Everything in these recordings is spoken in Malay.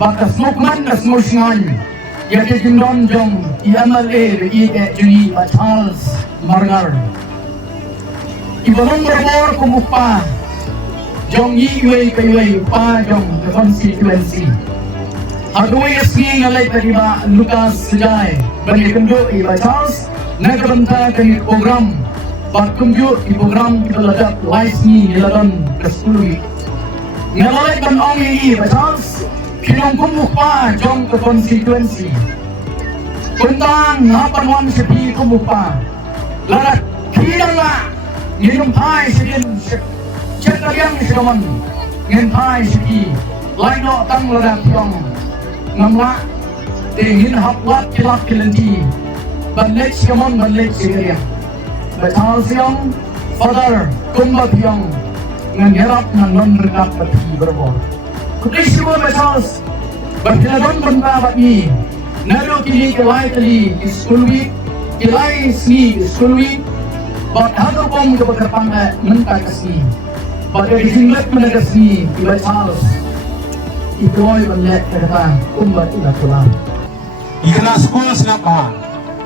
bakas mukman das musngan ya ke jindon jong IMLA i ke juni Charles Margar ibalong berbor kumupa jong iway kayway pa jong the constituency Aduay asking alay kaniba Lucas Sajay bagi kendo iba Charles nagbanta kani program bagkumyo i program kitaladak wise ni niladan kasului ngalay kan ong iba Charles kinong kumupa jong the constituency kuntang ngapanwan sepi kumupa larat kinang nga nginong pai sidin cek lagyang sigaman ngin pai sepi laino tang larat yong ngamla ingin hapwat kilak kilanti banlek siamon banlek sigaria batal siang father kumba piang ngangerap nan non rekap pati berbor kudis siwa batals bakiladon benda batni nado kini kelai tali iskulwi kelai sni iskulwi bat hado pom ke bekerpang mentak sni bagai disinglet menegasni batals itoy banlek kata kumbat ila pulang ikna school snapa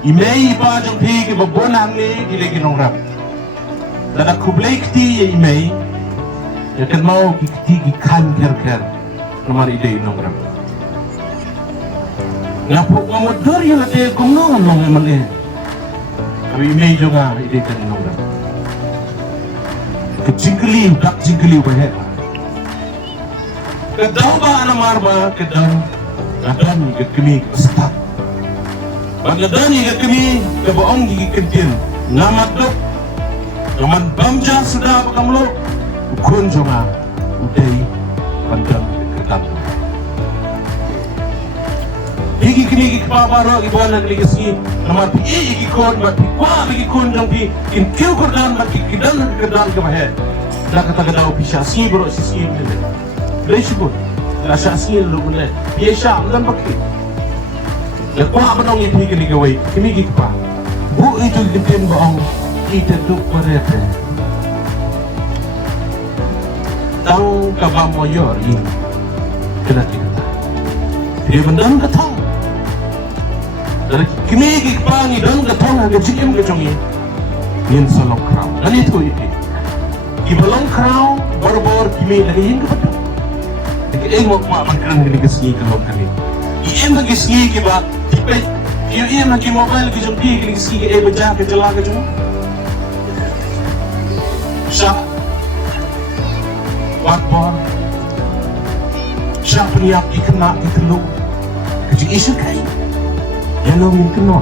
imei pa jong thi ke babonang ni dilegi nongrap dada kublek ti ye imei ya kan mau ki kan ker nomor ide nongrap ngapu ngamodor ya ate kumno nong emale abi imei juga ide kan nongrap kecingkeli dak cingkeli bahe kedau ba anamar ba kedau kadang ke kami start Bangladani ke kami ke boong gigi kentin ngamat dok ngaman bamja sudah pakamlo ukun jonga udai pandang ketam gigi kami gigi pabaro gigi buana gigi si ngamat pi gigi kon mat pi kwa gigi kon jong pi in kyu kordan mat gigi kedan ke bahe dah kata kedau pisah si bro si mele Resibut, rasa asing lu boleh. Biasa, bukan pakai. Lepas abang ini pergi ke gawai, kini kita pa. Bu itu kita bohong, kita tu perete. Tahu kabar moyor ini, kena kita. Dia bendam ketang. Dari kini kita pa ni dan ketang agak cium kecongi. Yen salong kerau, dan itu itu. Di balong kerau, bor kini lagi yang kebetul. Ek mo ma makan gini kesini kalau kali. Iem lagi kesini kita tipe. Iem lagi mobile kita jumpi gini kesini baca ke jelas ke cuma. Syak, wakbar, syak peniap ikna kita lu. Kecik isu kai. Yang ingin kena.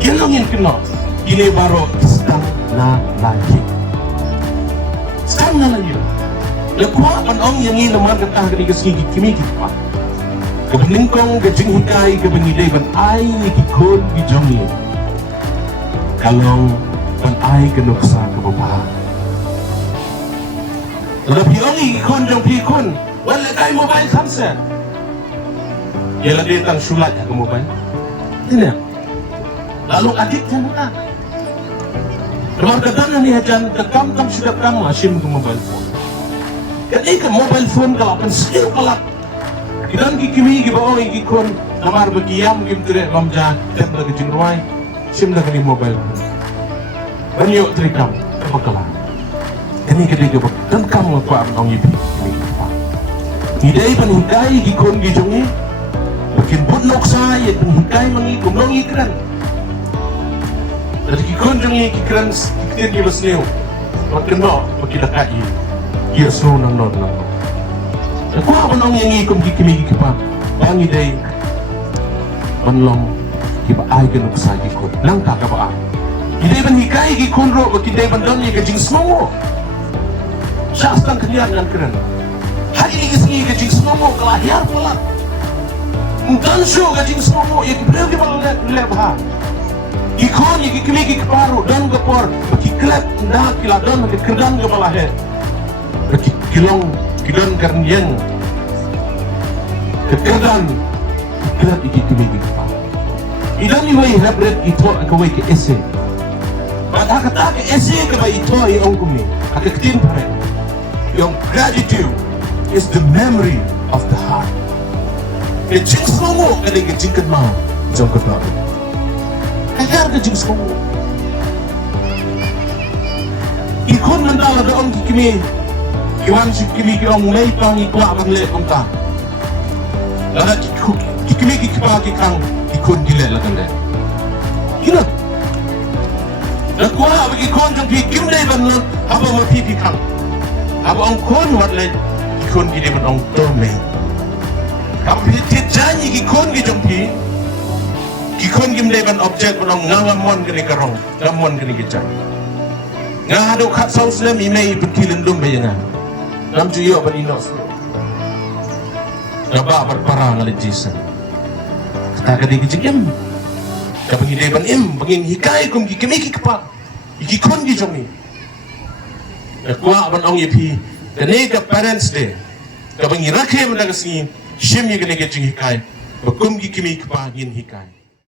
Yang ingin kena. Ini baru sedang na lagi. Sedang na lagi. Lekwa panong yang ini lemar ketah kini kesini kimi kita. Kebeningkong kecing hikai kebenidai ban ai kikun dijongi. Kalau ban ai kenuksa kebapa. Tapi ongi kikun jong pikun. Wala kai mobile sunset. Ialah dia tang sulat ke mobile. Tidak. Lalu adik jangan. Keluar ketan ni ajan kekam sudah kamu asyim ke mobile phone. Ketika mobile phone kalau akan skill kalap idan kimi bawa ikon namar bagiam kim tere mamja tep lagi jingruai sim lagi mobile phone banyak terikam kepakalan kini ketika dan kamu apa abang ibi ini apa idai penhikai ikon gijongi bikin bunok saya penhikai mangi kumlong ikran dari ikon jongi ikran sekitar di besneu makin no makin dekat yes no. Aku apa nong yang ikum kimi kipa bangi day banlong kipa ay ganuk sa gikon nang kakabaan idai ban hikai gikon ro bakidai bandang ni kajing smomo syastang kalian nan keren hari ini kesini kajing smomo kelahir pula mungkin show kajing smomo ya kiprel di bawah lebah ikon ya kimi kiparu dan gepor bakiklep ndak kiladan kerdan kepala he kilong kidan karnian kekerdan kilat iki kimi pa idan iway habret ito akaway ke ese Maka kata ke ese ke ba ito ay ang kumi akakitin pa rin yung gratitude is the memory of the heart. Ke jing songo ke de jing kan mau jong ke ba. Ayar ke jing songo. Ikon mandala da ong kimi. Kiwan si kimi ki ong mei pang ikwa bang le ong ta. Lada kimi ki pa ki kang ikon gile la kan le. Gila. Da kwa bagi kon jong pi kim dai ban lo apa ma pi pi kang. Apa ong kon wat le ikon gile ban ong to mei. Apa pi ti janji ki kon ki jong pi. Ki kon kim dai ban object ban ong ngamon ke ni karong, ngamon ke ni ki jang. Ngado khat saus le mi mei pen kilin dum ba yang. Nam ju yo ban inos. Naba berparang oleh Jesus. Kata kadi kejengem. Kapag hindi ban im, pagin hikay kum kikimiki kapa. Ikikon gi jomi. Nakwa ban ong yepi. Kani ka parents de. Kapag hirakhe man kasi shim yi kani kejeng hikay. Bakum kikimiki kapa yin hikay.